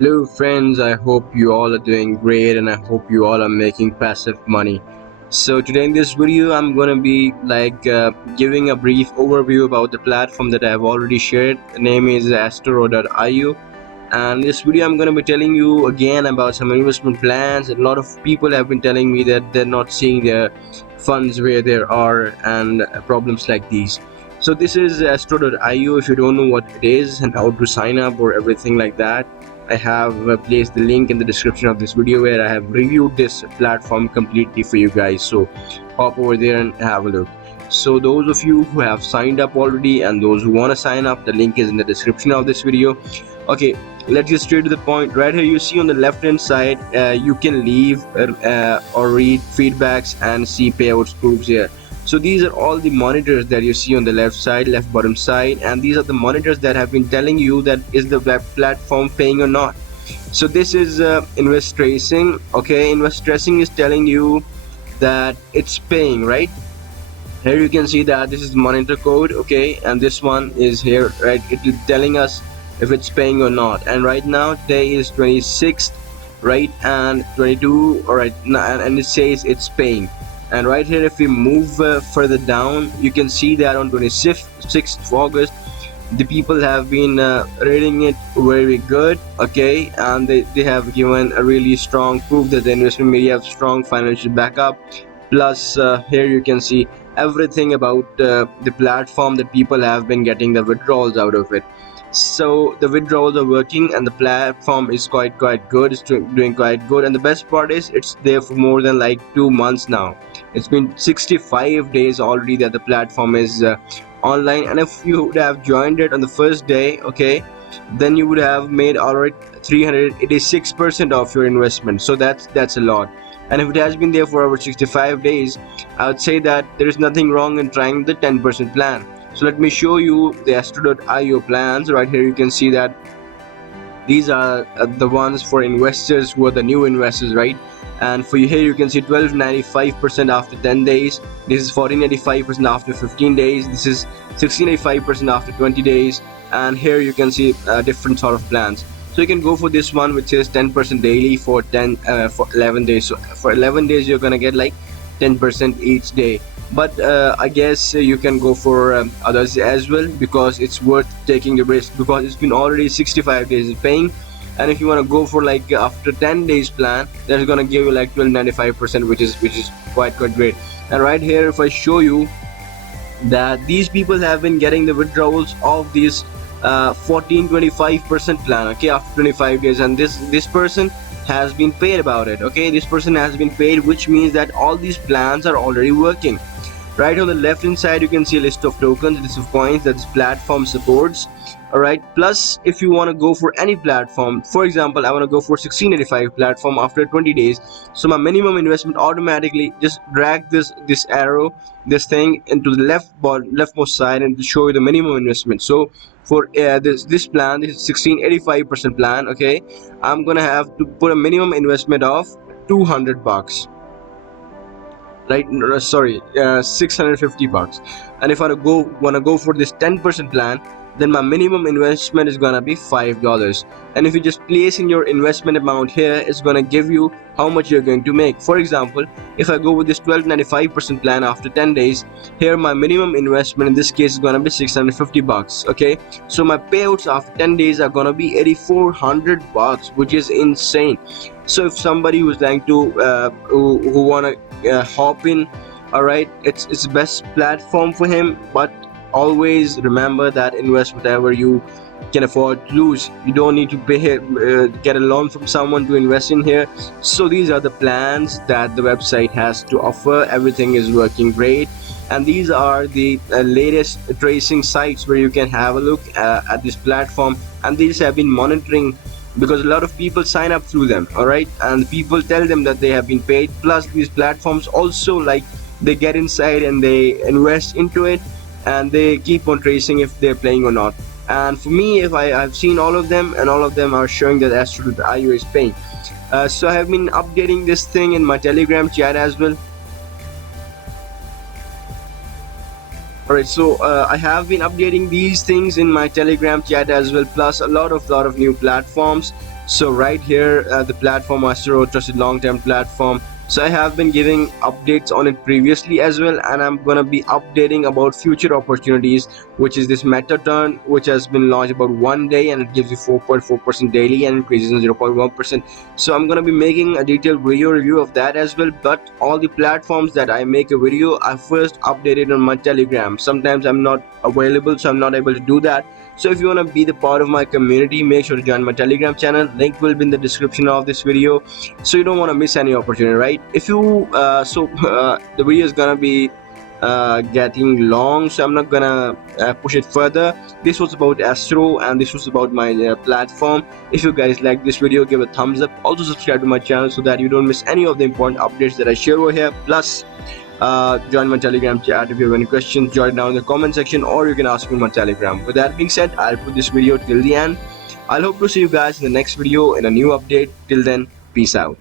Hello friends, I hope you all are doing great and I hope you all are making passive money. So today in this video I'm gonna be giving a brief overview about the platform that I have already shared. The name is astro.io, and in this video I'm gonna be telling you again about some investment plans. A lot of people have been telling me that they're not seeing their funds where there are and problems like these. So this is astro.io. If you don't know what it is and how to sign up or everything like that, I have placed the link in the description of this video where I have reviewed this platform completely for you guys. So hop over there and have a look. So those of you who have signed up already and those who want to sign up, the link is in the description of this video. Okay, let's get straight to the point. Right here you see on the left hand side, you can leave or read feedbacks and see payouts proofs here. So these are all the monitors that you see on the left bottom side, and these are the monitors that have been telling you that is the web platform paying or not. So this is invest tracing. Okay, invest tracing is telling you that it's paying, right? Here you can see that this is the monitor code, okay, and this one is here, right? It is telling us if it's paying or not. And right now today is 26th, right, and 22, all right, and it says it's paying. And right here if we move further down, you can see that on 26th of August the people have been rating it very good, okay, and they have given a really strong proof that the investment media have strong financial backup. Plus here you can see everything about the platform that people have been getting the withdrawals out of it. So the withdrawals are working and the platform is quite good. It's doing quite good, and the best part is it's there for more than like 2 months now. It's been 65 days already that the platform is online, and if you would have joined it on the first day, okay, then you would have made already 386% of your investment. So that's a lot. And if it has been there for over 65 days, I would say that there is nothing wrong in trying the 10% plan. So let me show you the astro.io plans. Right here you can see that these are the ones for investors who are the new investors, right? And for you here you can see 12.95% after 10 days. This is 14.85% after 15 days. This is 16.85% after 20 days. And here you can see different sort of plans. So you can go for this one, which is 10% daily for 11 days. So for 11 days you're gonna get like 10% each day. But I guess you can go for others as well, because it's worth taking the risk, because it's been already 65 days paying. And if you want to go for like after 10 days plan, that's gonna give you like 12.95%, which is quite great. And right here if I show you that these people have been getting the withdrawals of these 14.25% plan, okay, after 25 days, and this person has been paid about it. Okay, this person has been paid, which means that all these plans are already working. Right on the left hand side you can see a list of tokens, list of coins that this platform supports. Alright, plus if you want to go for any platform, for example I want to go for 1685 platform after 20 days, so my minimum investment automatically just drag this arrow, this thing into the leftmost side, and to show you the minimum investment. So for this plan, this is 1685% plan, okay, I'm gonna have to put a minimum investment of 200 bucks, right? No, sorry, 650 bucks. And if I want to go for this 10% plan, then my minimum investment is gonna be $5. And if you just place in your investment amount here, it's gonna give you how much you're going to make. For example, if I go with this 12.95% plan after 10 days, here my minimum investment in this case is gonna be 650 bucks. Okay, so my payouts after 10 days are gonna be 8400 bucks, which is insane. So if somebody who's like to who wanna hop in, all right, it's the best platform for him. But always remember that invest whatever you can afford to lose. You don't need to pay get a loan from someone to invest in here. So these are the plans that the website has to offer. Everything is working great, and these are the latest tracing sites where you can have a look at this platform. And these have been monitoring, because a lot of people sign up through them, all right, and people tell them that they have been paid. Plus these platforms also, like, they get inside and they invest into it, and they keep on tracing if they're playing or not. And for me, if I've seen all of them, and all of them are showing that astro.io is paying. So I have been updating this thing in my Telegram chat as well. Alright, so I have been updating these things in my Telegram chat as well, plus a lot of new platforms. So right here, the platform Astro, trusted long-term platform. So I have been giving updates on it previously as well, and I'm gonna be updating about future opportunities, which is this meta turn, which has been launched about 1 day, and it gives you 4.4% daily and increases in 0.1%. So I'm gonna be making a detailed video review of that as well. But all the platforms that I make a video, I first update it on my Telegram. Sometimes I'm not available, so I'm not able to do that. So if you want to be the part of my community, make sure to join my Telegram channel. Link will be in the description of this video, so you don't want to miss any opportunity, right? If you the video is gonna be getting long, so I'm not gonna push it further. This was about Astro, and this was about my platform. If you guys like this video, give a thumbs up. Also subscribe to my channel so that you don't miss any of the important updates that I share over here. Plus, join my Telegram chat. If you have any questions, join down in the comment section, or you can ask me on my Telegram. With that being said, I'll put this video till the end. I'll hope to see you guys in the next video in a new update. Till then, peace out.